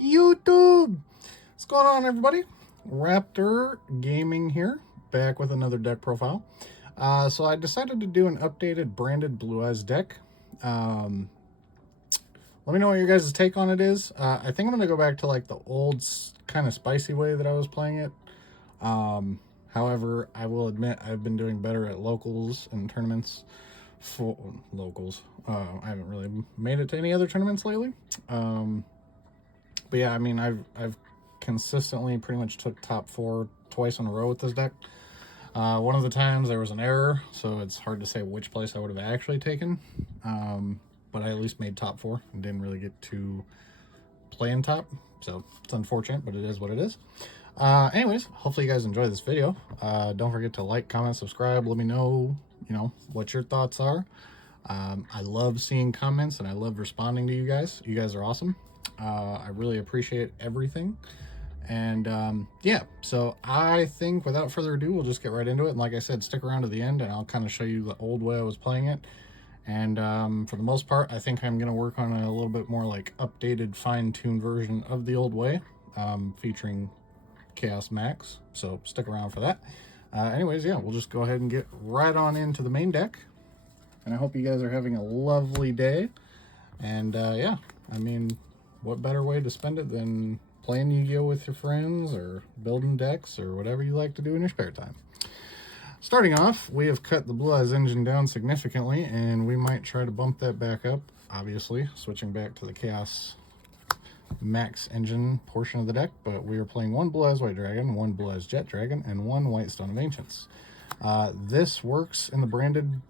YouTube. What's going on, everybody? Raptor Gaming here, back with another deck profile. So I decided to do an updated branded Blue Eyes deck. Let me know what your guys' take on it is. I think I'm going to go back to like the old kind of spicy way that I was playing it. However, I will admit I've been doing better at locals and tournaments for locals. I haven't really made it to any other tournaments lately. But yeah, I mean, I've consistently pretty much took top 4 twice in a row with this deck. One of the times there was an error, so it's hard to say which place I would have actually taken. But I at least made top 4 and didn't really get to play in top. So it's unfortunate, but it is what it is. Anyways, hopefully you guys enjoy this video. Don't forget to like, comment, subscribe. Let me know, what your thoughts are. I love seeing comments and I love responding to you guys. You guys are awesome. I really appreciate everything. And yeah, so I think without further ado, we'll just get right into it. And like I said, stick around to the end and I'll kind of show you the old way I was playing it. And for the most part, I think I'm going to work on a little bit more like updated, fine-tuned version of the old way, featuring Chaos Max. So stick around for that. Anyways, yeah, we'll just go ahead and get right on into the main deck. And I hope you guys are having a lovely day. And yeah, I mean, what better way to spend it than playing Yu-Gi-Oh with your friends or building decks or whatever you like to do in your spare time. Starting off, we have cut the Blue Eyes engine down significantly, and we might try to bump that back up, obviously, switching back to the Chaos Max engine portion of the deck. But we are playing 1 Blue Eyes White Dragon, 1 Blue Eyes Jet Dragon, and 1 White Stone of Ancients. This works in the branded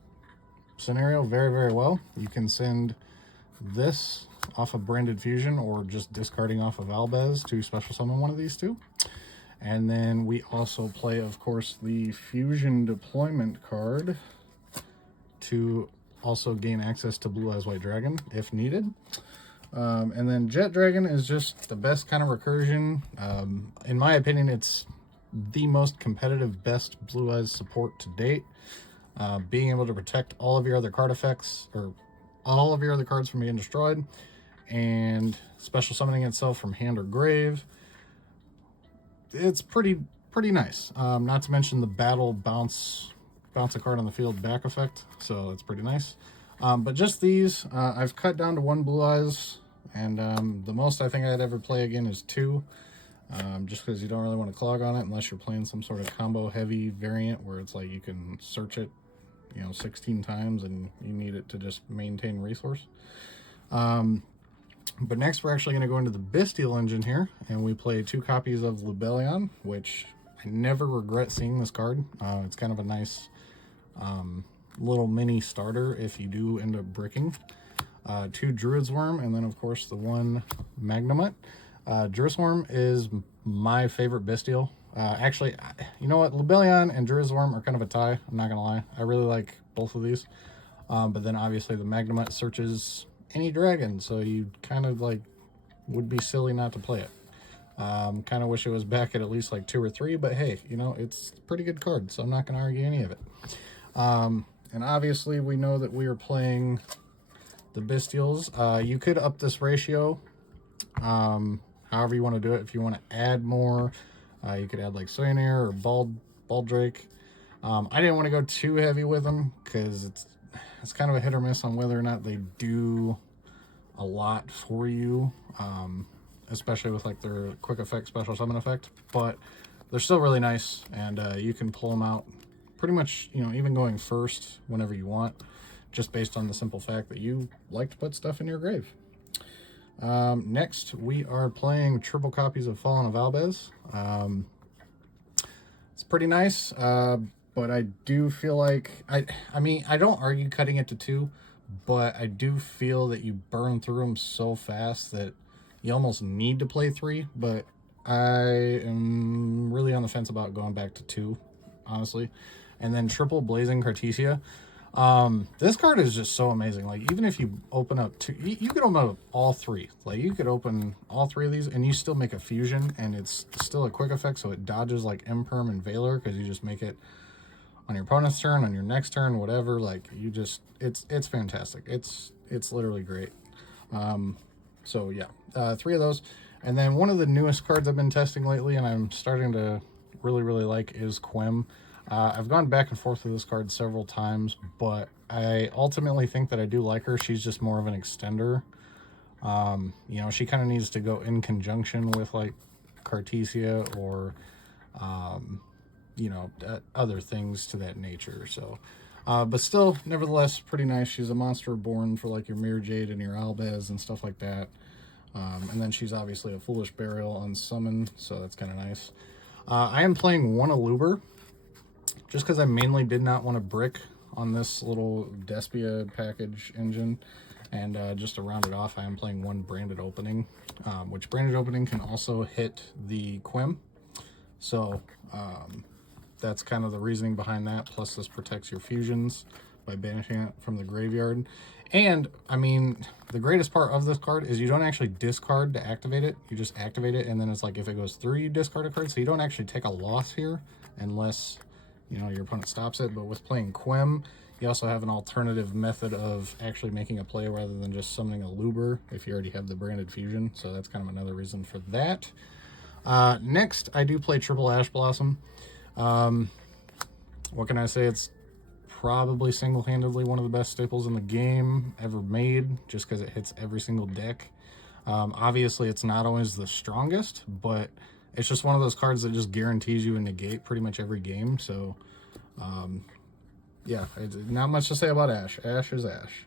scenario very, very well. You can send this off of Branded Fusion or just discarding off of Albez to special summon one of these two. And then we also play, of course, the Fusion Deployment card to also gain access to Blue Eyes White Dragon if needed. And then Jet Dragon is just the best kind of recursion. In my opinion, it's the most competitive, best Blue Eyes support to date. Being able to protect all of your other card effects, or all of your other cards from being destroyed, and special summoning itself from hand or grave. It's pretty nice. Not to mention the battle bounce a card on the field back effect, so it's pretty nice. But just these, I've cut down to 1 Blue Eyes, and the most I think I'd ever play again is 2, just because you don't really want to clog on it unless you're playing some sort of combo heavy variant where it's like you can search it 16 times and you need it to just maintain resource. But next we're actually going to go into the Bystial engine here, and we play 2 copies of Lebellion, which I never regret seeing this card. It's kind of a nice little mini starter if you do end up bricking. 2 Druid's Worm, and then of course the 1 Magnamut. Druid's Worm is my favorite Bystial. Actually, you know what? Lebellion and Druid's Worm are kind of a tie. I'm not going to lie. I really like both of these. But then obviously the Magnamut searches any dragon, so you kind of like would be silly not to play it. Kind of wish it was back at least like 2 or 3, but hey, it's a pretty good card, so I'm not going to argue any of it. And obviously we know that we are playing the Bystials. You could up this ratio however you want to do it. If you want to add more, you could add like Soyonair or Baldrake. I didn't want to go too heavy with them because it's kind of a hit or miss on whether or not they do a lot for you, especially with like their quick effect, special summon effect. But they're still really nice, and you can pull them out pretty much, even going first whenever you want, just based on the simple fact that you like to put stuff in your grave. Next, we are playing triple copies of Fallen of Albez. It's pretty nice, but I do feel like, I mean, I don't argue cutting it to 2, but I do feel that you burn through them so fast that you almost need to play 3, but I am really on the fence about going back to 2, honestly. And then triple Blazing Cartesia. This card is just so amazing. Like, even if you open up 2, you could open up all 3. Like, you could open all 3 of these and you still make a fusion, and it's still a quick effect, so it dodges like Imperm and Valor, because you just make it on your opponent's turn, on your next turn, whatever. Like, you just, it's fantastic. It's literally great. So yeah, 3 of those. And then one of the newest cards I've been testing lately and I'm starting to really like is Quim. I've gone back and forth with this card several times, but I ultimately think that I do like her. She's just more of an extender. You know, she kind of needs to go in conjunction with like Cartesia or, you know, other things to that nature. So, but still, nevertheless, pretty nice. She's a monster born for like your Mirror Jade and your Albaz and stuff like that. And then she's obviously a Foolish Burial on summon, so that's kind of nice. I am playing one Aluber, just because I mainly did not want to brick on this little Despia package engine. And just to round it off, I am playing one Branded Opening, which Branded Opening can also hit the Quim. So that's kind of the reasoning behind that. Plus this protects your fusions by banishing it from the graveyard. And, I mean, the greatest part of this card is you don't actually discard to activate it. You just activate it, and then it's like if it goes through, you discard a card. So you don't actually take a loss here unless, you know, your opponent stops it. But with playing Quim, you also have an alternative method of actually making a play rather than just summoning a Luber if you already have the Branded Fusion. So that's kind of another reason for that. Next, I do play Triple Ash Blossom. What can I say? It's probably single-handedly one of the best staples in the game ever made, just because it hits every single deck. Obviously, it's not always the strongest, but it's just one of those cards that just guarantees you a negate pretty much every game. So, yeah, not much to say about Ash. Ash is Ash.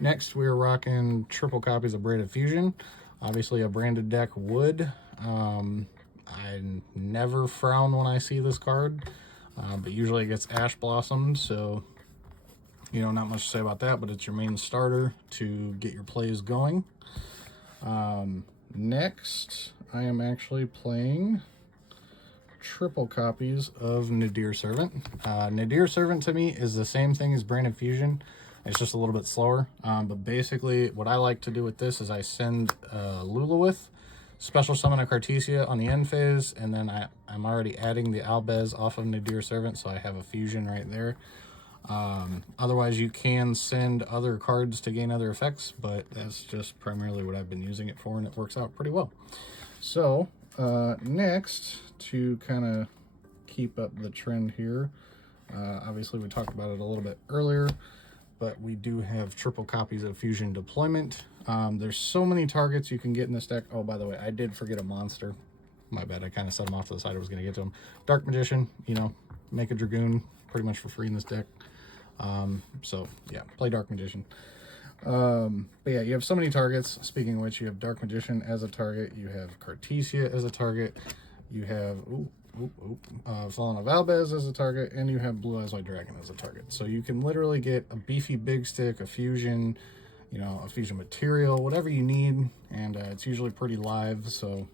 Next, we're rocking triple copies of Branded Fusion. Obviously, a branded deck would. I never frown when I see this card. But usually it gets Ash Blossomed, so, you know, not much to say about that, but it's your main starter to get your plays going. Next, I am actually playing triple copies of Nadir Servant. Nadir Servant to me is the same thing as Branded Fusion. It's just a little bit slower. But basically, what I like to do with this is I send Lulawith, special summon a Cartesia on the end phase, and then I'm already adding the Albaz off of Nadir Servant, so I have a fusion right there. Otherwise, you can send other cards to gain other effects, but that's just primarily what I've been using it for, and it works out pretty well. So, next, to kind of keep up the trend here, obviously we talked about it a little bit earlier, but we do have triple copies of Fusion Deployment. There's so many targets you can get in this deck. Oh, by the way, I did forget a monster. My bad, I kind of set him off to the side. I was going to get to him. Dark Magician, you know, make a Dragoon pretty much for free in this deck. So, yeah, play Dark Magician. But yeah, you have so many targets. Speaking of which, you have Dark Magician as a target. You have Cartesia as a target. You have Fallen of Albaz as a target. And you have Blue Eyes White Dragon as a target. So you can literally get a beefy big stick, a fusion, you know, a fusion material, whatever you need. And it's usually pretty live, so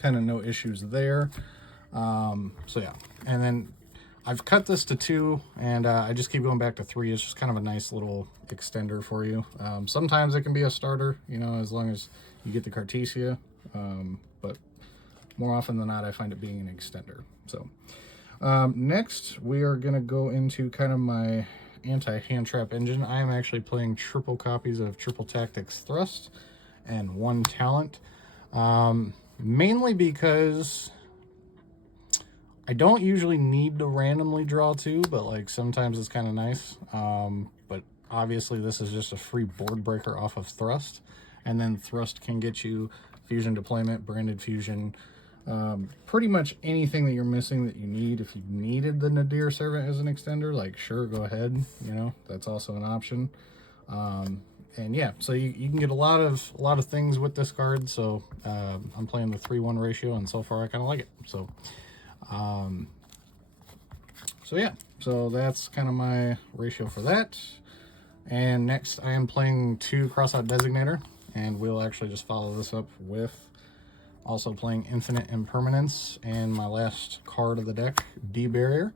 kind of no issues there. So yeah, and then I've cut this to 2, and I just keep going back to 3. It's just kind of a nice little extender for you. Sometimes it can be a starter, you know, as long as you get the Cartesia, but more often than not, I find it being an extender. So next, we are going to go into kind of my anti-hand trap engine. I am actually playing triple copies of Triple Tactics Thrust and 1 Talent, mainly because I don't usually need to randomly draw 2, but like sometimes it's kind of nice. But obviously this is just a free board breaker off of Thrust, and then Thrust can get you Fusion Deployment, Branded Fusion, pretty much anything that you're missing that you need. If you needed the Nadir Servant as an extender, like, sure, go ahead, you know, that's also an option. And yeah, so you can get a lot of things with this card. So I'm playing the 3-1 ratio, and so far I kind of like it. So so yeah, so that's kind of my ratio for that. And next I am playing 2 Crossout Designator, and we'll actually just follow this up with also playing Infinite Impermanence and my last card of the deck, D-Barrier.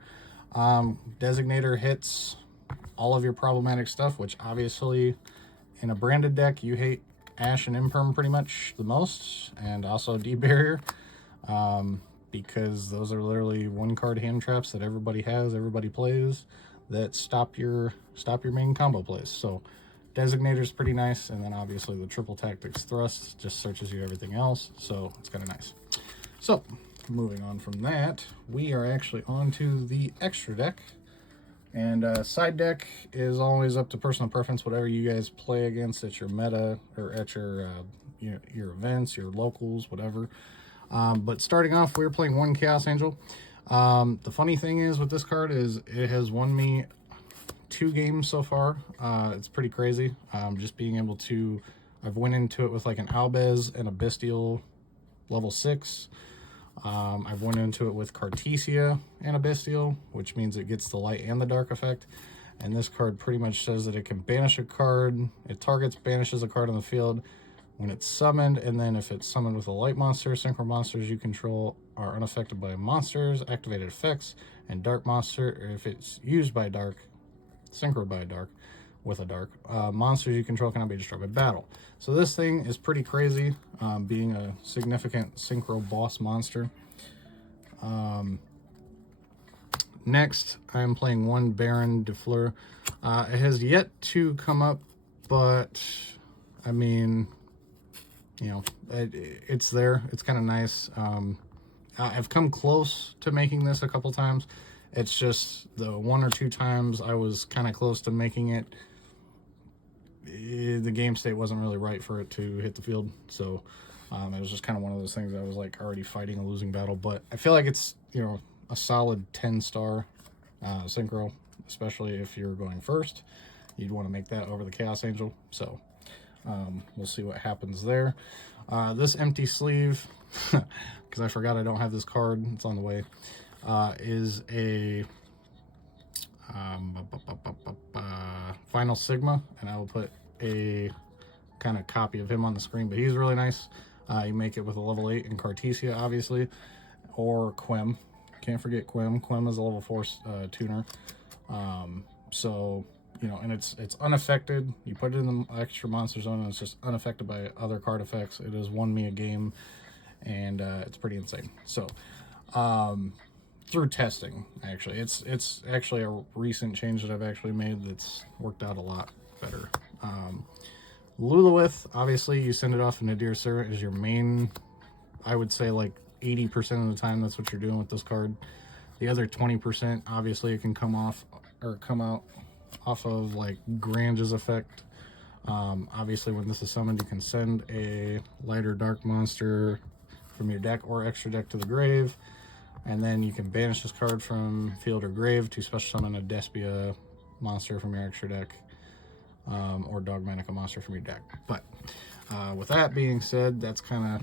Designator hits all of your problematic stuff, which obviously in a branded deck you hate Ash and Imperm pretty much the most, and also D-Barrier, because those are literally 1-card hand traps that everybody has, everybody plays, that stop your main combo plays. So Designator's pretty nice, and then obviously the triple tactics thrust just searches you everything else, so it's kind of nice. So, moving on from that, we are actually on to the extra deck. And side deck is always up to personal preference, whatever you guys play against at your meta or at your events, your locals, whatever. But starting off, we were playing one Chaos Angel. The funny thing is with this card is it has won me 2 games so far. It's pretty crazy. Just being able to, I've went into it with like an Albez and a Bystial level 6. I've went into it with Cartesia and a Bystial, which means it gets the light and the dark effect. And this card pretty much says that it can banish a card. It targets, banishes a card on the field when it's summoned, and then if it's summoned with a light monster, synchro monsters you control are unaffected by monsters, activated effects, and dark monster, or if it's used by dark, synchro by dark, with a dark, monsters you control cannot be destroyed by battle. So this thing is pretty crazy, being a significant synchro boss monster. Next, I am playing one Baron de Fleur. It has yet to come up, but I mean, you know, it's there. It's kind of nice. I've come close to making this a couple times. It's just the 1 or 2 times I was kind of close to making it, the game state wasn't really right for it to hit the field. So it was just kind of one of those things that I was like already fighting a losing battle. But I feel like it's, you know, a solid 10-star synchro, especially if you're going first. You'd want to make that over the Chaos Angel. So we'll see what happens there. This empty sleeve, because I forgot I don't have this card, it's on the way, is a Final Sigma, and I will put a kind of copy of him on the screen, but he's really nice. You make it with a level 8 in Cartesia, obviously, or Quem. Can't forget Quem. Quem is a level 4 tuner. So, you know, and it's unaffected. You put it in the extra monster zone, and it's just unaffected by other card effects. It has won me a game, and it's pretty insane. So, through testing, actually, it's actually a recent change that I've actually made that's worked out a lot better. Lulawith, obviously, you send it off, and Nadir Sir is your main. I would say like 80% of the time that's what you're doing with this card. The other 20%, obviously, it can come off or come out off of like Grange's effect. Obviously, when this is summoned, you can send a light or dark monster from your deck or extra deck to the grave, and then you can banish this card from field or grave to special summon a Despia monster from your extra deck, or Dogmanica monster from your deck. But with that being said, that's kind of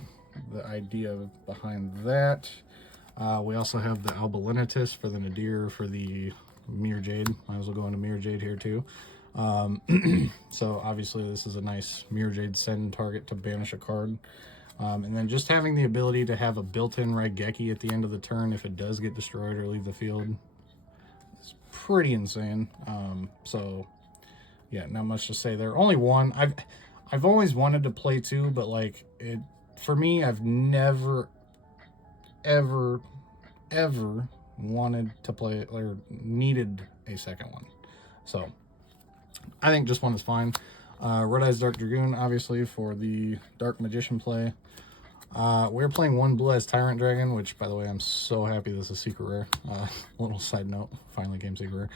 the idea behind that. We also have the Albalinitis for the Nadir for the Mirror Jade. Might as well go into Mirror Jade here too. So obviously this is a nice Mirror Jade send target to banish a card. And then just having the ability to have a built-in Raigeki at the end of the turn if it does get destroyed or leave the field is pretty insane. So yeah, not much to say there. Only one. I've always wanted to play 2, but like it for me, I've never ever wanted to play or needed a second one. So I think just one is fine. Red Eyes Dark Dragoon, obviously, for the Dark Magician play. We're playing one Blue Eyes Tyrant Dragon, which, by the way, I'm so happy this is secret rare. Little side note, finally came secret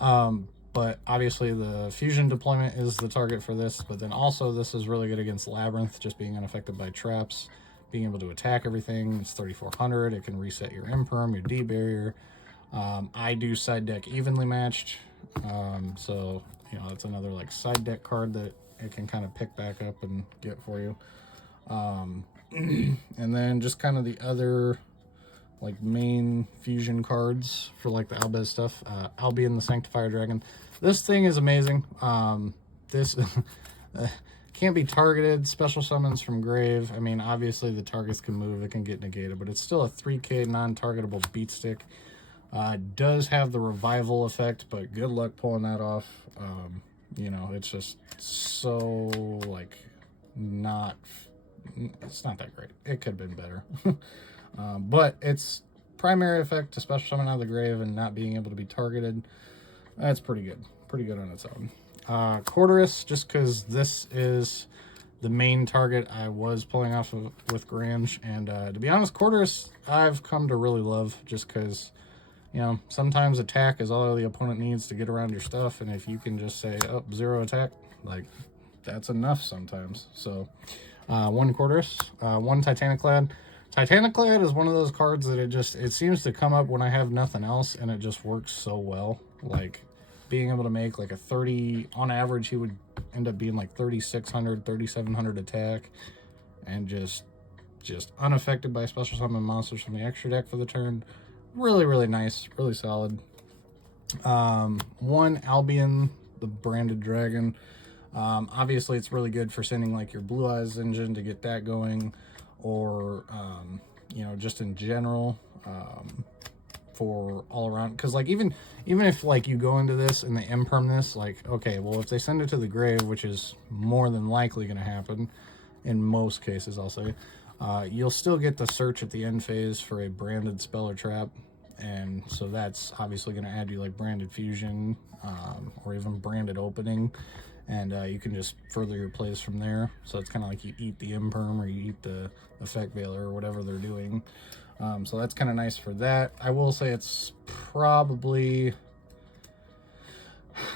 rare. But obviously the fusion deployment is the target for this, but then also this is really good against Labyrinth, just being unaffected by traps, being able to attack everything. It's 3,400. It can reset your Imperm, your D-Barrier. I do side deck evenly matched, so you know, that's another like side deck card that it can kind of pick back up and get for you. And then just kind of the other like main fusion cards for like the Albez stuff. Albion the Sanctifier Dragon. This thing is amazing. This can't be targeted. Special summons from grave. I mean, obviously the targets can move. It can get negated, but it's still a 3k non-targetable beat stick. Does have the revival effect, but good luck pulling that off. You know, it's just so like it's not that great. It could have been better. But its primary effect to special summon out of the grave and not being able to be targeted, that's pretty good. Pretty good on its own. Quarterus, just because this is the main target I was pulling off of with Grange. And to be honest, Quarterus I've come to really love, just because, you know, sometimes attack is all the opponent needs to get around your stuff. And if you can just say, oh, 0 attack, like, that's enough sometimes. So, 1 Quarterus, 1 Titaniclad. Titaniclad is one of those cards that it seems to come up when I have nothing else, and it just works so well. Like, being able to make like a 30, on average, he would end up being like 3,600, 3,700 attack, and just unaffected by special summon monsters from the extra deck for the turn. Really, really nice, really solid. 1 Albion, the branded dragon. Obviously, it's really good for sending like your Blue Eyes engine to get that going, or you know, just in general, for all around. Because like even if like you go into this and they imperm this, like, okay, well, if they send it to the grave, which is more than likely going to happen in most cases, I'll say, you'll still get the search at the end phase for a branded spell or trap. And so that's obviously going to add you like branded fusion, or even branded opening, and you can just further your plays from there. So it's kind of like you eat the imperm or you eat the effect veiler or whatever they're doing. So that's kind of nice for that. I will say it's probably,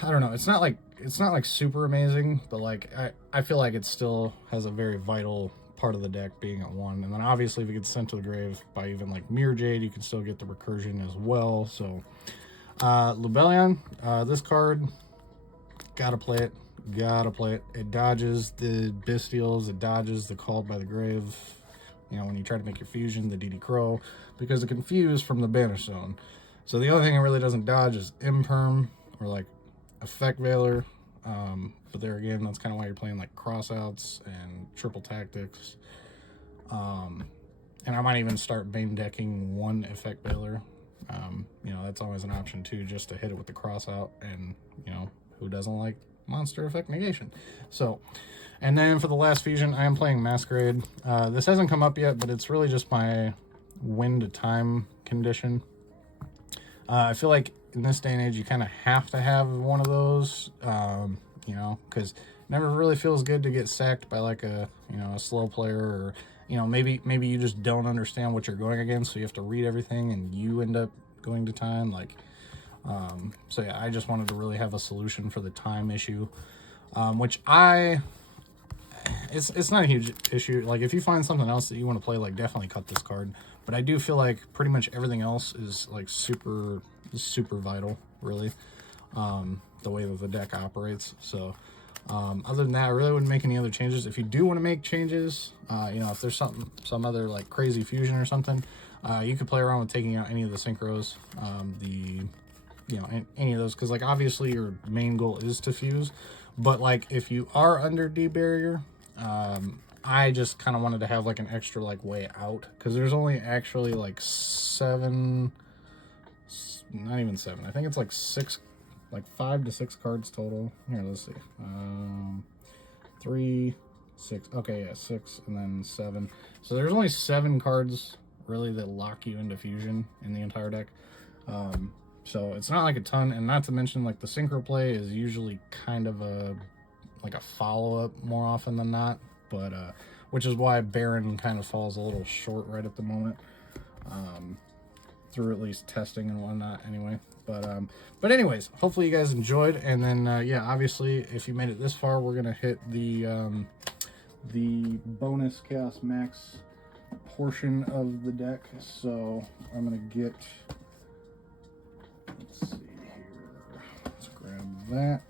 I don't know, it's not like super amazing, but like I feel like it still has a very vital part of the deck being at 1. And then obviously if it gets sent to the grave by even like Mirror Jade, you can still get the recursion as well. So Lubellion, this card, gotta play it. It dodges the Bystials, it dodges the Called by the Grave, you know, when you try to make your fusion, the DD Crow, because it confused from the Banish Zone. So the only thing it really doesn't dodge is imperm or like effect veiler. But there again, that's kind of why you're playing like crossouts and triple tactics. And I might even start main decking 1 effect veiler. You know, that's always an option too, just to hit it with the crossout, and you know, who doesn't like monster effect negation? So, and then for the last fusion, I am playing Masquerade. This hasn't come up yet, but it's really just my win to time condition. I feel like in this day and age, you kind of have to have one of those, you know, because it never really feels good to get sacked by like a, you know, a slow player, or, you know, maybe you just don't understand what you're going against, so you have to read everything and you end up going to time. Like, so yeah, I just wanted to really have a solution for the time issue, which it's not a huge issue. Like, if you find something else that you want to play, like, definitely cut this card. But I do feel like pretty much everything else is like super vital, really, the way that the deck operates. So other than that, I really wouldn't make any other changes. If you do want to make changes, you know, if there's some other like crazy fusion or something, you could play around with taking out any of the synchros, you know, any of those, because like obviously your main goal is to fuse, but like if you are under D barrier, I just kind of wanted to have like an extra like way out, because there's only actually like 7, not even 7, I think it's like 6, like 5 to 6 cards total. Here, let's see, 3, 6, okay, yeah, 6 and then 7. So there's only 7 cards really that lock you into fusion in the entire deck. So it's not like a ton, and not to mention like the synchro play is usually kind of a like a follow-up more often than not, but which is why Baron kind of falls a little short right at the moment, through at least testing and whatnot anyway. But anyways, hopefully you guys enjoyed, and then yeah, obviously if you made it this far, we're gonna hit the bonus Chaos Max portion of the deck. So I'm gonna get, let's see here, let's grab that.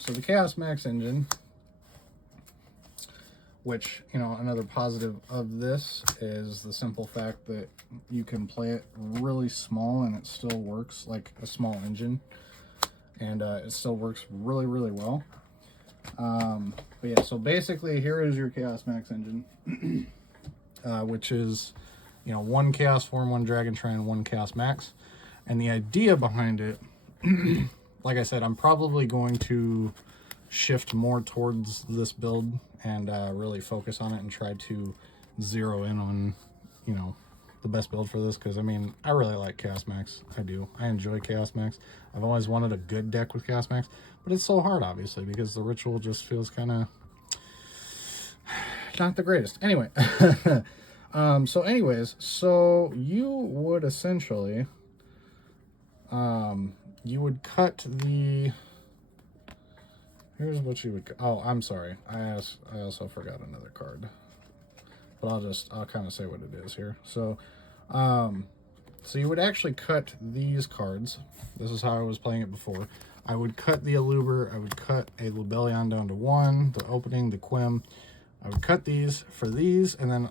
So the Chaos Max engine, which, you know, another positive of this is the simple fact that you can play it really small and it still works like a small engine, and it still works really, really well. But yeah, so basically here is your Chaos Max engine, which is, you know, 1 Chaos Form, 1 Dragon Shrine, 1 Chaos Max. And the idea behind it, like I said, I'm probably going to shift more towards this build and really focus on it and try to zero in on, you know, the best build for this, because I mean, I really like Chaos Max. I do. I enjoy Chaos Max. I've always wanted a good deck with Chaos Max, but it's so hard, obviously, because the ritual just feels kind of not the greatest. Anyway, so you would essentially, you would cut the. Here's what you would. Oh, I'm sorry. I also forgot another card, but I'll kind of say what it is here. So, so you would actually cut these cards. This is how I was playing it before. I would cut the Aluber. I would cut a Lubellion down to 1. The opening, the Quim. I would cut these for these, and then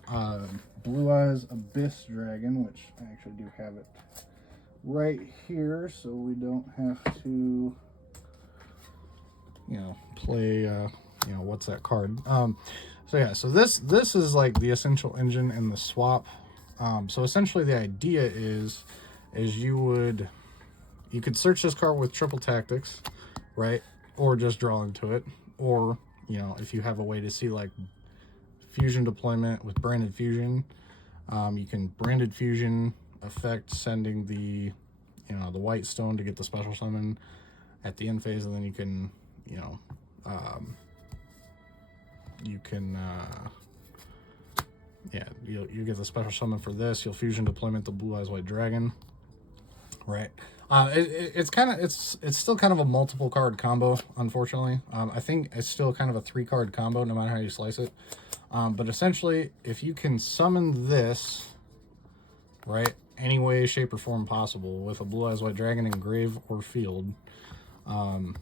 Blue Eyes Abyss Dragon, which I actually do have it right here, so we don't have to, play, what's that card? So yeah, so this is like the essential engine in the swap. So essentially the idea is you could search this card with triple tactics, right? Or just draw into it. Or, if you have a way to see like fusion deployment with branded fusion, you can branded fusion effect sending the, the white stone to get the special summon at the end phase, and then you can, you get the special summon for this. You'll fusion deployment the Blue Eyes White Dragon, right? It's still kind of a multiple card combo, unfortunately. I think it's still kind of a 3-card combo, no matter how you slice it. But essentially, if you can summon this, right, any way, shape, or form possible with a Blue Eyes White Dragon in grave or field,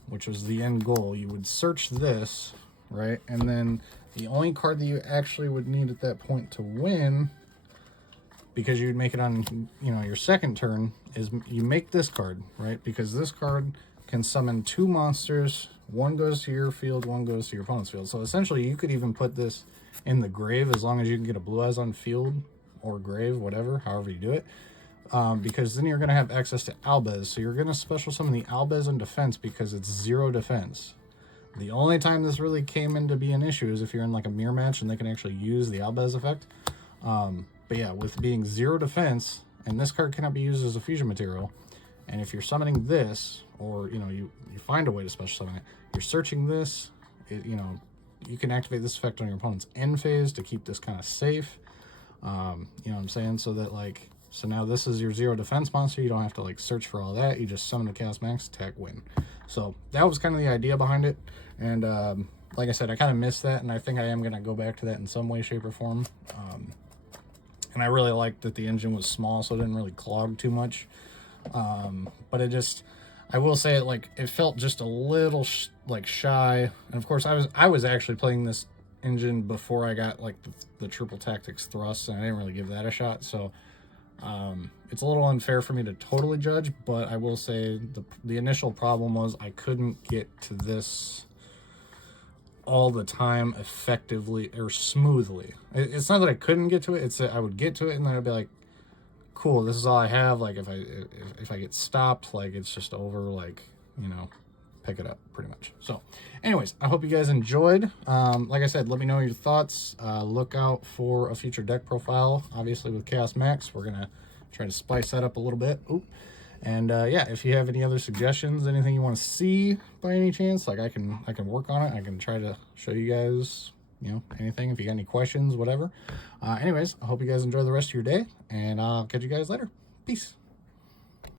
which was the end goal, you would search this, right, and then the only card that you actually would need at that point to win, because you'd make it on, your second turn, is you make this card, right? Because this card can summon 2 monsters. 1 goes to your field, 1 goes to your opponent's field. So essentially, you could even put this in the grave as long as you can get a Blue Eyes on field or grave, whatever, however you do it. Because then you're going to have access to Albez. So you're going to special summon the Albez in defense because it's 0 defense. The only time this really came in to be an issue is if you're in like a mirror match and they can actually use the Albez effect. But yeah, with being 0 defense, and this card cannot be used as a fusion material, and if you're summoning this, or you find a way to special summon it, you're searching this, you can activate this effect on your opponent's end phase to keep this kind of safe. You know what I'm saying? So that so now this is your 0 defense monster. You don't have to like search for all that. You just summon a Chaos Max, attack, win. So that was kind of the idea behind it. And like I said, I kind of missed that, and I think I am going to go back to that in some way, shape, or form. And I really liked that the engine was small, so it didn't really clog too much. But I will say it felt just a little shy. And of course, I was actually playing this engine before I got like the triple tactics thrust, and I didn't really give that a shot. So it's a little unfair for me to totally judge, but I will say the initial problem was I couldn't get to this all the time effectively or smoothly. It's not that I couldn't get to it, it's that I would get to it and then I'd be like, cool, this is all I have. Like if I get stopped, it's just over, pick it up pretty much. So anyways, I hope you guys enjoyed. Like I said, let me know your thoughts. Look out for a future deck profile, obviously with Chaos Max. We're gonna try to spice that up a little bit. And yeah, if you have any other suggestions, anything you want to see by any chance, I can work on it. I can try to show you guys, anything. If you got any questions, whatever. Anyways, I hope you guys enjoy the rest of your day, and I'll catch you guys later. Peace.